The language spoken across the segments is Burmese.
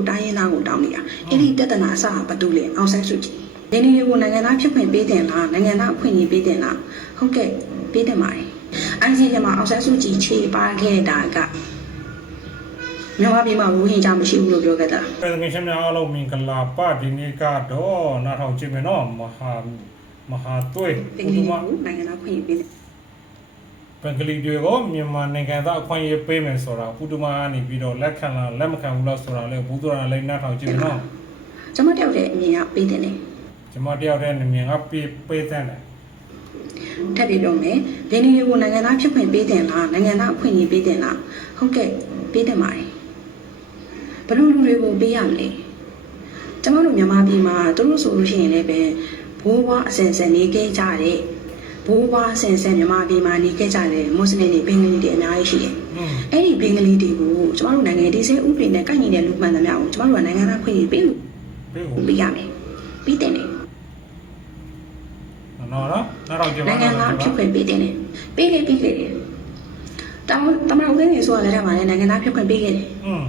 တို့တိုင်းရင်းသားကိုတောင်းနေတာအဲ့ဒီပြဿနာအစဘာတူလဲအောင်ဆန်းစုကြည်ရင်းနှီးတွေကိုနိုင်ငံသားဖြစ်ခွင့်ပေးတယ်လားနိုင်ငံသားအခွင့်အရေးပေးတယ်လားဟုတ်ကဲ့ပေးတယ်ပါတယ်အိုင်စီကမှာအောင်ဆန်းစုကြည်ခြေပါခဲ့တာကမြန်မာပြည်မှာဘူးဟင်ကြမရှိဘူးလို့ပြောခဲ့တာပြည်သူရှင်များအားလုံးမင်္ဂလာပါဒီနေ့ကတော့နားထောင်ကြည့်မယ်နော်မဟာမဟာသွေးပင်ဥကဒလေးမကိုနိုင်ငံသားခွင့်ရေးပေးတယ် ပင်ကလေးတွေကိုမြန်မာနိုင်ငံသားအခွင့်အရေးပေးမယ်ဆိုတာဥဒမကနေပြီးတော့လက်ခံလားလက်မခံဘူးလားဆိုတာလည်းဘုသူရလည်းနားထောင်ကြည့်မယ်နော်ကျွန်မတယောက်တည်းအမြင်ကပေးတယ်လေကျွန်မတယောက်တည်းနေမြင်ကပေးပေးတဲ့တယ်ထပ်ပြီးပြောမယ်ရင်းနှီးတွေကိုနိုင်ငံသားဖြစ်ခွင့်ပေးတယ်လားနိုင်ငံသားအခွင့်အရေးပေးတယ်လားဟုတ်ကဲ့ပေးတယ်ပါတယ်ဘယ်လိုလူတွေကိုပေးရမလဲကျွန်တော်တို့မြန်မာပြည်မှာသူတို့ဆိုလို့ရှိရင်လည်းပဲဘိုးဘွားအစဉ်ဆက်နေခဲ့ကြတဲ့ ဘိုးဘွားဆင်ဆက်မြန်မာပြည်မှာနေခဲ့ကြတဲ့မွတ်စလင်တွေဘင်္ဂလီတွေအများကြီးရှိတယ်။အဲ့ဒီဘင်္ဂလီတွေကိုကျမတို့နိုင်ငံတည်ဆဲဥပဒေနဲ့ကိုက်ညီတဲ့လူမှန်သမျှကိုကျမတို့ကနိုင်ငံသားခွင့်ပေးလို့ပေးရမယ်။ပြီးတဲ့နေ။နော်နော်နောက်တော့ကျမနိုင်ငံသားဖြစ်ခွင့်ပေးတဲ့နေ။ပေးခဲ့ပြီးခဲ့တယ်။တောင်းတမန်ဦးသိန်းဆိုတာလည်းထပ်ပါလေနိုင်ငံသားဖြစ်ခွင့်ပေးခဲ့တယ်။อืม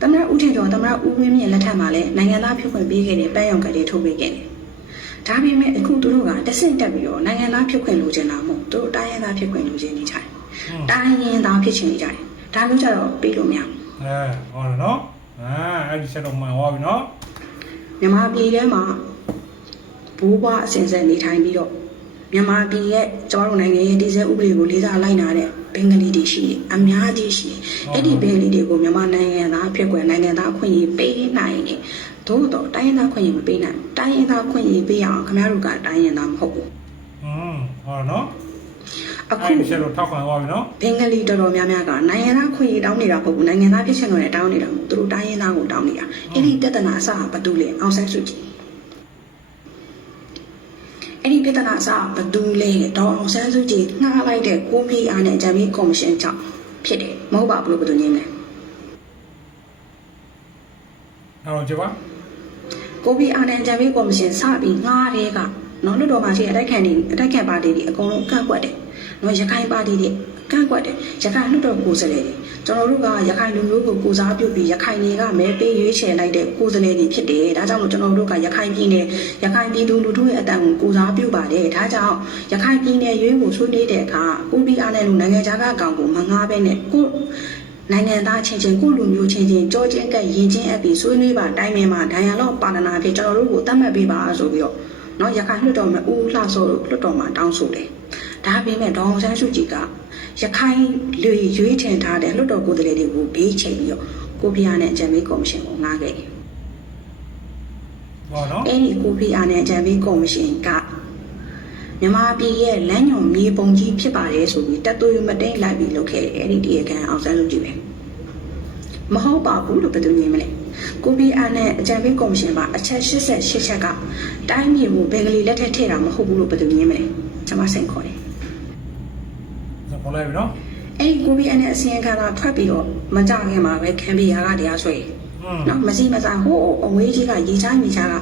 တမန်ဦးထင်ကျော်တမန်ဦးဝင်းမြင့်လက်ထက်မှာလည်းနိုင်ငံသားဖြစ်ခွင့်ပေးခဲ့တယ်ပန်းရောင်ကလေးထုတ်ပေးခဲ့တယ်။ ဒါပေမဲ့အခုသူတို့ကတဆင့်တက်ပြီးတော့နိုင်ငံသားဖြစ်ခွင့်လိုချင်တာမဟုတ်သူတို့တိုင်းရင်းသားဖြစ်ခွင့်လိုချင်နေကြတယ်อืมတိုင်းရင်းသားဖြစ်ချင်နေကြတယ်ဒါမျိုးကြတော့ပေးလို့မရဘူးအဲဟောနော်အာအဲ့ဒီဆက်တော့မှန်သွားပြီနော်မြန်မာပြည်ထဲမှာဘိုးဘွားအစဉ်ဆက်နေထိုင်ပြီးတော့မြန်မာပြည်ရဲ့ကျွန်တော်တို့နိုင်ငံရဲ့ဒီဇယ်ဥပဒေကိုလေးစားလိုက်နာတဲ့ဘင်္ဂလီတွေရှိတယ်အများကြီးရှိတယ်အဲ့ဒီဘင်္ဂလီတွေကိုမြန်မာနိုင်ငံသားဖြစ်ကွယ်နိုင်ငံသားအခွင့်အရေးပေးနိုင်တယ် သို့တော့တိုင်းရင်းသားခွင့်ရေးမပေးနိုင်ဘူးတိုင်းရင်းသားခွင့်ရေးပေးအောင်ခင်ဗျားတို့ကတိုင်းရင်းသားမဟုတ်ဘူးอืมဟောနော်အခုအဲ့ဒီဆက်တော့ထောက်ခံသွားပြီနော်ဘင်္ဂလီတော်တော်များများကနိုင်ငံသားခွင့်ရေးတောင်းနေတာမဟုတ်ဘူးနိုင်ငံသားဖြစ်ချင်တော့လည်းတောင်းနေတာမဟုတ်ဘူးသူတို့တိုင်းရင်းသားကိုတောင်းနေတာအဲ့ဒီပြဿနာအစဘာတူလဲအောင်ဆန်းစုကြည်အဲ့ဒီပြဿနာအစဘာတူလဲတော့အောင်ဆန်းစုကြည်ငှားလိုက်တဲ့ကိုပြေအားနဲ့ဂျမ်မီကော်မရှင်ကြောင့်ဖြစ်တယ်မဟုတ်ပါဘူးလို့ဘယ်သူညင်းလဲနားထောင်ကြည့်ပါ ကိုပြေအားနဲ့ဂျမ်မီကော်မရှင်စပြီးငှားတဲ့ကနော်လွတ်တော်မှာရှိတဲ့အတိုက်ခံတွေအတိုက်ခံပါတီတွေအကုန်လုံးကန့်ကွက်တယ်နော်ရခိုင်ပါတီတွေကန့်ကွက်တယ်ရခိုင်လွတ်တော်ကိုယ်စားလှယ်တွေကျွန်တော်တို့ကရခိုင်လူမျိုးကိုကိုစားပြုပြီးရခိုင်တွေကမဲပေးရွေးချယ်လိုက်တဲ့ကိုယ်စားလှယ်တွေဖြစ်တယ်ဒါကြောင့်မို့ကျွန်တော်တို့ကရခိုင်ပြည်နယ်ရခိုင်ပြည်သူလူထုရဲ့အတန်ကိုကိုစားပြုပါတယ်ဒါကြောင့်ရခိုင်ပြည်နယ်ရွေးကိုဆွေးနွေးတဲ့အခါကိုပီအားနဲ့လူနိုင်ငံခြားကအကောင်ကိုမငားပဲနဲ့ကို နိုင်ငံသားချင်းချင်းကုလူမျိုးချင်းချင်းကြောချင်းကပ်ရင်ချင်းအပ်ပြီးဆွေးနွေးပါတိုင်းမြန်မာဒိုင်ယာလော့ပါတနာဖြစ်ကျွန်တော်တို့ကိုသတ်မှတ်ပေးပါဆိုပြီးတော့နော်ရခိုင်လွှတ်တော်မှာဦးလှစောတို့လွှတ်တော်မှာတောင်းဆိုတယ်။ဒါပေမဲ့ဒေါအောင်ဆန်းစုကြည်ကရခိုင်လူရွေးချယ်ထားတဲ့လွှတ်တော်ကိုယ်စားလှယ်တွေကိုဘေးချိန်ပြီးတော့ကိုဖီအာနဲ့အကြံပေးကော်မရှင်ကိုငားခဲ့တယ်။ဟုတ်နော်။အဲဒီကိုဖီအာနဲ့အကြံပေးကော်မရှင်က မြန်မာပြည်ရဲ့လမ်းညွန်မြေပုံကြီးဖြစ်ပါတယ်ဆိုပြီးတက်သွေးမတိန်လိုက်ပြီးလုပ်ခဲ့တယ်အဲ့ဒီတရားခံအောင်ဆန်းလုပ်ကြည့်ပဲမဟုတ်ပါဘူးလို့ဘယ်သူညင်မလဲကိုဖီအာနဲ့အကြံပေးကော်မရှင်ကအချက်88ချက်ကတိုင်းပြည်ကိုဘင်္ဂလီလက်ထက်ထည့်တာမဟုတ်ဘူးလို့ဘယ်သူညင်မလဲကျွန်မစိတ်ခေါ်တယ်ခေါ်လိုက်ပြီနော်အဲ့ဒီကိုဖီအာနဲ့အစီရင်ခံစာထွက်ပြီးတော့မကြခင်မှာပဲခံပြီးရာကတရားဆွဲတယ်อืม နော်မစီမစားဟိုးအဝေးကြီးကရေချားမြေချားက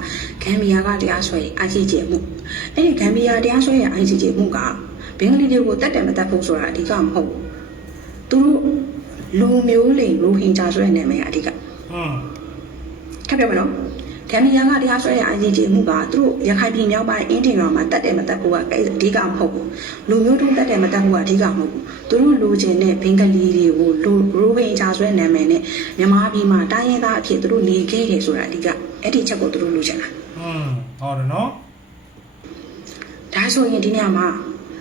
ဂမ်ဘီယာကတရားစွဲ ICJ မှုအဲ့ဒီဂမ်ဘီယာတရားစွဲရဲ့ ICJ မှုကဘင်္ဂလီတွေကိုတတ်တယ်မတတ်ဖို့ဆိုတာအဓိကမဟုတ်ဘူးသူတို့လူမျိုးလိမ်ရိုဟင်ဂျာဆိုတဲ့နာမည်ကအဓိကอืมထပ်ပြောမယ်နော် ဂမ်ဘီယာကတရားစွဲတဲ့ ICJ မှုကသူတို့ရခိုင်ပြည်မြောက်ပိုင်းအင်းတင်ရွာမှာတတ်တယ်မတတ်ဖို့ကအဓိကမဟုတ်ဘူးလူမျိုးတုံးတတ်တယ်မတတ်ဖို့ကအဓိကမဟုတ်ဘူးသူတို့လူချင်းတဲ့ဘင်္ဂလီတွေကိုလူရိုဟင်ဂျာဆိုတဲ့နာမည်နဲ့မြန်မာပြည်မှာတိုင်းရင်းသားအဖြစ်သူတို့နေခဲ့တယ်ဆိုတာအဓိကအဲ့ဒီချက်ကိုသူတို့လူချင်တာอืมဟောတယ်နော်ဒါဆိုရင်ဒီညမှာ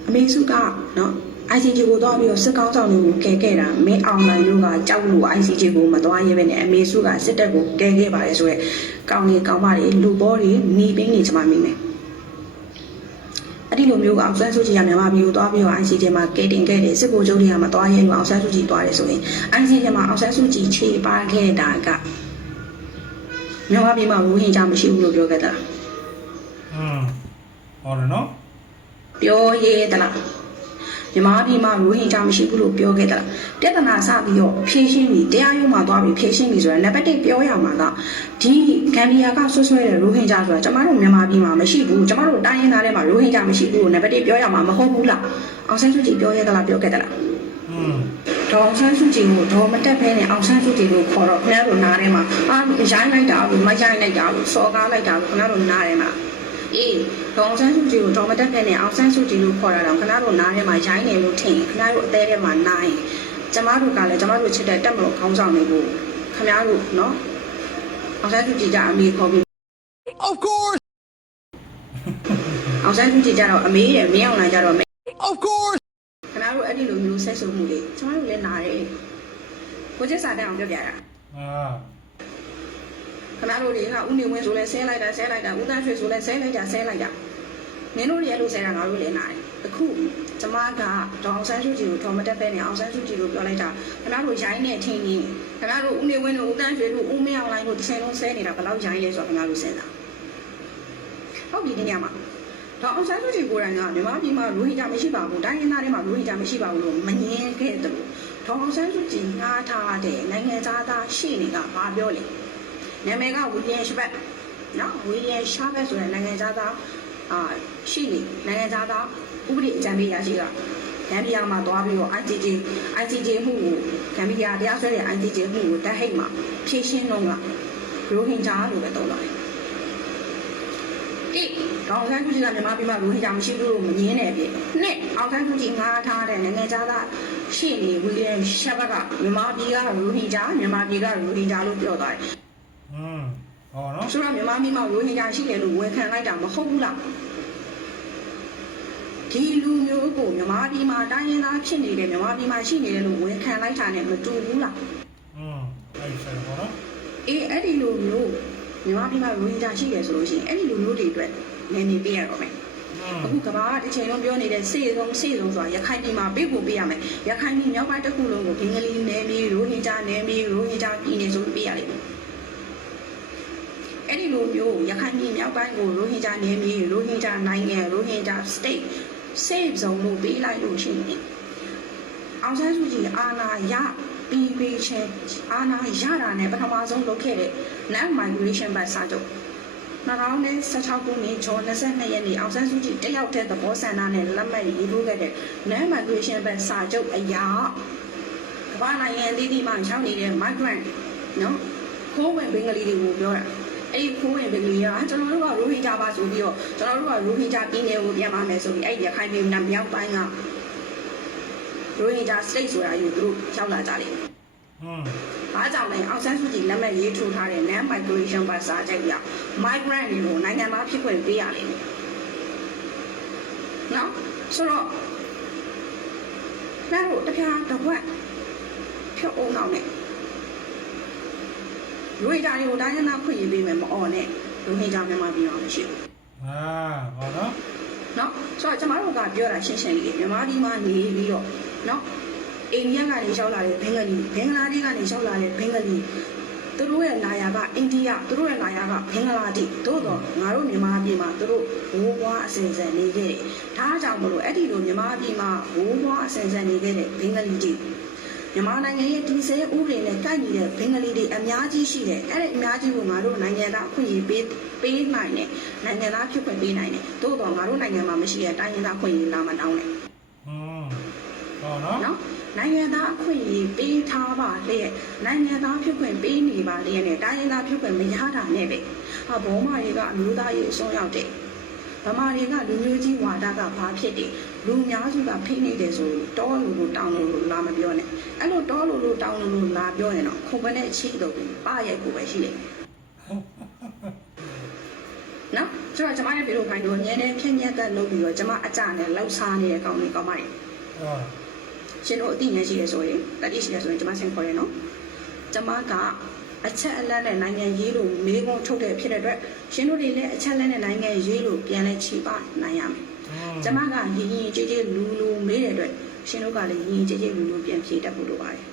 အမေစုကနော် ICJ ကိုသွားပြီးတော့စစ်ကောင်းဆောင်တွေကိုကဲခဲ့တာမင်းအောင်နိုင်တို့ကကြောက်လို့ ICJ ကိုမသွားရဲပဲနဲ့အမေစုကစစ်တပ်ကိုကဲခဲ့ပါတယ်ဆိုရက်ကောင်းနေကောင်းပါလေလူဘောတွေနေပင်းနေချင်မှမိမယ်အဲ့ဒီလိုမျိုးကအောင်ဆန်းစုကြည်ကမြန်မာပြည်ကိုသွားပြီးတော့ ICJ မှာကဲတင်ခဲ့တယ်စစ်ဗိုလ်ချုပ်တွေကမသွားရဲလို့အောင်ဆန်းစုကြည်သွားတယ်ဆိုရင် ICJ မှာအောင်ဆန်းစုကြည်ခြေပါခဲ့တာကမြန်မာပြည်မှာဝူဟင်ကြမရှိဘူးလို့ပြောခဲ့တာอืมဟောတယ်နော် ပြောရဲသလားမြန်မာပြည်မှာရိုဟင်ဂျာမရှိဘူးလို့ပြောခဲ့သလားပြဿနာစပြီးတော့ဖြည့်ရှင်းပြီးတရားရုံးမှာသွားပြီးဖြည့်ရှင်းပြီးဆိုတော့နံပါတ်1ပြောရမှာကဒီဂမ်ဘီယာကဆွဆွဲတဲ့ရိုဟင်ဂျာဆိုတာကျမတို့မြန်မာပြည်မှာမရှိဘူးကျမတို့တိုင်းရင်းသားတွေမှာရိုဟင်ဂျာမရှိဘူးလို့နံပါတ်1ပြောရမှာမဟုတ်ဘူးလားအောင်ဆန်းစုကြည်ပြောရဲသလားပြောခဲ့သလားอืมဒဒေါအောင်ဆန်းစုကြည်ကိုဒေါ်မတက်ဖဲနဲ့အောင်ဆန်းစုကြည်ကိုခေါ်တော့ခင်ဗျားတို့နားထဲမှာအာရိုင်းလိုက်တာလို့မရိုင်းလိုက်တာလို့စော်ကားလိုက်တာလို့ခင်ဗျားတို့နားထဲမှာ အေးဒေါအောင်ဆန်းစုကြည်ကိုဒေါ်မတက်ဖဲနဲ့အောင်ဆန်းစုကြည်ကိုခေါ်တာတော့ခင်ဗျားတို့နားထဲမှာရိုင်းနေလို့ထင်ခင်ဗျားတို့အသေးထဲမှာနိုင်ကျမတို့ကလည်းကျမတို့ချစ်တဲ့တက်မလို့ခေါင်းဆောင်တွေကိုခင်ဗျားတို့နော်အောင်ဆန်းစုကြည်ကအမေခေါ်ပြီး Of course! အောင်ဆန်းစုကြည်ကြတော့အမေရဲ့မင်းအောင်လာကြတော့မေ Of course! ခင်ဗျားတို့အဲ့ဒီလိုမျိုးဆက်ဆိုမှုတွေကျမတို့လည်းနားတယ်ကိုကျစ်စာတက်အောင်ပြောပြတာအာ ခဏတို့တွေကဥနေဝင်းဆိုလဲဆဲလိုက်တာဆဲလိုက်တာဥတန်းရွှေဆိုလဲဆဲလိုက်တာဆဲလိုက်တာမင်းတို့တွေအဲ့လိုဆဲတာငါတို့လည်းနားတယ်အခုကျမကဒေါအောင်ဆန်းစုကြည်ကိုထော်မတက်ပဲနဲ့အောင်ဆန်းစုကြည်ကိုပြောလိုက်တာခဏတို့ရိုင်းနေထင်းနေခဏတို့ဥနေဝင်းတို့ဥတန်းရွှေတို့ဥမင်းအောင်လိုင်းတို့တစ်ချိန်လုံးဆဲနေတာဘယ်လောက်ရိုင်းလဲဆိုတော့ခဏတို့ဆဲတာဟုတ်ပြီဒီညမှာဒေါအောင်ဆန်းစုကြည်ကိုယ်တိုင်ကမြန်မာပြည်မှာရိုဟင်ဂျာမရှိပါဘူးတိုင်းရင်းသားတွေမှာရိုဟင်ဂျာမရှိပါဘူးလို့မငင်းခဲ့တယ်လို့ဒေါအောင်ဆန်းစုကြည်ငှားထားတဲ့နိုင်ငံသားသားရှိနေတာဘာပြောလဲ နာမည်ကဝီလီယံရှဘတ်နော်ဝီလီယံရှာဘတ်ဆိုတဲ့နိုင်ငံသားသားအာရှိနေနိုင်ငံသားသားဥပဒေအကြံပေးရရှိကဂမ်ဘီယာမှာသွားပြီးတော့ ICJ ICJ မှုကိုဂမ်ဘီယာတရားစွဲတဲ့ ICJ မှုကိုတက်ဟိတ်မှာဖြည့်ရှင်းတော့ကရိုဟင်ဂျာလို့ပဲသုံးတော့တယ်တိအောင်ဆန်းစုကြည်ကမြန်မာပြည်မှာရိုဟင်ဂျာမရှိဘူးလို့မငင်းတဲ့အပြင်နှစ်အောင်ဆန်းစုကြည်ငားထားတဲ့နိုင်ငံသားသားရှိနေဝီလီယံရှဘတ်ကမြန်မာပြည်ကရိုဟင်ဂျာမြန်မာပြည်ကရိုဟင်ဂျာလို့ပြောသွားတယ် อืมဟောနော် ဆိုတော့မြန်မာပြည်မှာရိုဟင်ဂျာရှိတယ်လို့ဝန်ခံလိုက်တာမဟုတ်ဘူးလားဒီလူမျိုးကိုမြန်မာပြည်မှာတိုင်းရင်းသားဖြစ်နေတယ်မြန်မာပြည်မှာရှိနေတယ်လို့ဝန်ခံလိုက်တာနဲ့မတူဘူးလား อืมအဲ့ဒီဆက်ဟောနော် အေးအဲ့ဒီလူမျိုးမြန်မာပြည်မှာရိုဟင်ဂျာရှိတယ်ဆိုလို့ရှိရင်အဲ့ဒီလူမျိုးတွေအတွက်နေနေပေးရတော့မယ် อืม အခုကဘာကတစ်ချိန်လုံးပြောနေတဲ့စေဆုံးစေဆုံးဆိုတာရခိုင်ပြည်မှာပေးဖို့ပေးရမယ်ရခိုင်ပြည်မြောက်ပိုင်းတစ်ခုလုံးကိုဘင်္ဂလီနယ်မြေရိုဟင်ဂျာနယ်မြေရိုဟင်ဂျာပြည်နယ်ဆိုပြီးပေးရလိမ့်မယ် အဲ့ဒီလိုမျိုးရခိုင်ပြည်မြောက်ပိုင်းကိုရိုဟင်ဂျာနယ်မြေရိုဟင်ဂျာနိုင်ငံရိုဟင်ဂျာ state safe zone လို့ပေးလိုက်လို့ရှိရင်အောင်ဆန်းစုကြည်အာဏာရပြီးပြီးချင်းအာဏာရတာနဲ့ပထမဆုံးလုပ်ခဲ့တဲ့ land migration ဘတ်စာချုပ်2016ခုနှစ်ဇွန်22ရက်နေ့အောင်ဆန်းစုကြည်တက်ရောက်တဲ့သဘောဆန္ဒနဲ့လက်မှတ်ရေးထိုးခဲ့တဲ့ land migration ဘတ်စာချုပ်အရာကမ္ဘာနိုင်ငံအသီးသီးမှာရောက်နေတဲ့ migrant နော်ခိုးဝင်ဘင်္ဂလီတွေကိုပြောတာ အဲ့ဒီခိုးဝင်ပင်ကြီးကကျွန်တော်တို့ကရိုဟင်ဂျာပါဆိုပြီးတော့ကျွန်တော်တို့ကရိုဟင်ဂျာပြည်နယ်ကိုပြန်ပါမယ်ဆိုပြီးအဲ့ဒီရခိုင်ပြည်နယ်မြောက်ပိုင်းကရိုဟင်ဂျာ state ဆိုတာယူသူတို့ရောက်လာကြတယ်อืม။အားကြောင့်လည်းအောင်ဆန်းစုကြည်လက်မှတ်ရေးထိုးထားတဲ့ land migration ပါစာချုပ်ရ migrant တွေကိုနိုင်ငံသားဖြစ်ခွင့်ပေးရလိမ့်မယ်။နော်ဆိုတော့နားတို့တပြားတစ်ဝက်ဖြုတ်အောင်တော့ နဲ့ရိုဟင်ဂျာတွေကိုတိုင်းရင်းသားခွင့်ရေးပေးမယ်မအော်နဲ့ရိုဟင်ဂျာမြန်မာပြည်မှာမရှိဘူးအာဟောနော်နော်ဆိုတော့ကျမတို့ကပြောတာရှင်းရှင်းလေးမြန်မာပြည်မှာနေပြီးတော့နော်အိန္ဒိယကနေရောက်လာတဲ့ဘင်္ဂလီဘင်္ဂလားဒေ့ရှ်ကနေရောက်လာတဲ့ဘင်္ဂလီသူတို့ရဲ့လာယာကအိန္ဒိယသူတို့ရဲ့လာယာကဘင်္ဂလားဒေ့ရှ်သို့တော့ငါတို့မြန်မာပြည်မှာသူတို့ဘိုးဘွားအစဉ်ဆက်နေခဲ့တယ်ဒါကြောင့်မလို့အဲ့ဒီလိုမြန်မာပြည်မှာဘိုးဘွားအစဉ်ဆက်နေခဲ့တဲ့ဘင်္ဂလီတွေ မြန်မာနိုင်ငံရဲ့ဒီစဲဥပဒေနဲ့ကိုက်ညီတဲ့ဘင်္ဂလီတွေအများကြီးရှိတယ်အဲ့ဒီအများကြီးကိုငါတို့နိုင်ငံသားအခွင့်အရေးပေးပေးနိုင်တယ်နိုင်ငံသားဖြစ်ခွင့်ပေးနိုင်တယ်သို့တော့ငါတို့နိုင်ငံမှာမရှိတဲ့တိုင်းရင်းသားအခွင့်အရေးလာမတောင်းနဲ့อืมဟောနော်နော်နိုင်ငံသားအခွင့်အရေးပေးထားပါလေနိုင်ငံသားဖြစ်ခွင့်ပေးနေပါလေနဲ့တိုင်းရင်းသားဖြစ်ခွင့်မရတာနဲ့ပဲဟာဘောမတွေကအမျိုးသားရေးအစွန်းရောက်တယ်ဗမာတွေကလူမျိုးကြီးဝါဒကဘာဖြစ်တယ် လူများစုကဖိနေတယ်ဆိုတောလူလူတောင်းလူလူလာမပြောနဲ့အဲ့လိုတောလူလူတောင်းလူလူလာပြောရင်တော့ခုံပနဲ့ချိတော့ပါရိုက်ကိုပဲရှိတယ်နော်ဆိုတော့ကျမရဲ့ဗီဒီယိုဖိုင်ကိုညနေဖြည့်ညက်သက်လုပ်ပြီးတော့ကျမအကြနဲ့လောက်စားနေတဲ့ကောင်းလေးကောင်းပါလေဟောရှင်တို့အသိဉာဏ်ရှိရဆိုရင်တတိရှိရဆိုရင်ကျွန်မဆင်ခေါ်ရနော်ကျွန်မကအချက်အလက်နဲ့နိုင်ငံရေးလို့မေးခွန်းထုတ်တဲ့ဖြစ်တဲ့အတွက်ရှင်တို့တွေလည်းအချက်အလက်နဲ့နိုင်ငံရေးလို့ပြန်လဲချီပါနိုင်ရမယ်อืม ကျွန်မကရင်းရင်းကြည်ကြည်လူလူမေးတဲ့အတွက်ရှင်တို့ကလည်းရင်းရင်းကြည်ကြည်လူလူပြန်ဖြေတတ်ဖို့လိုပါတယ်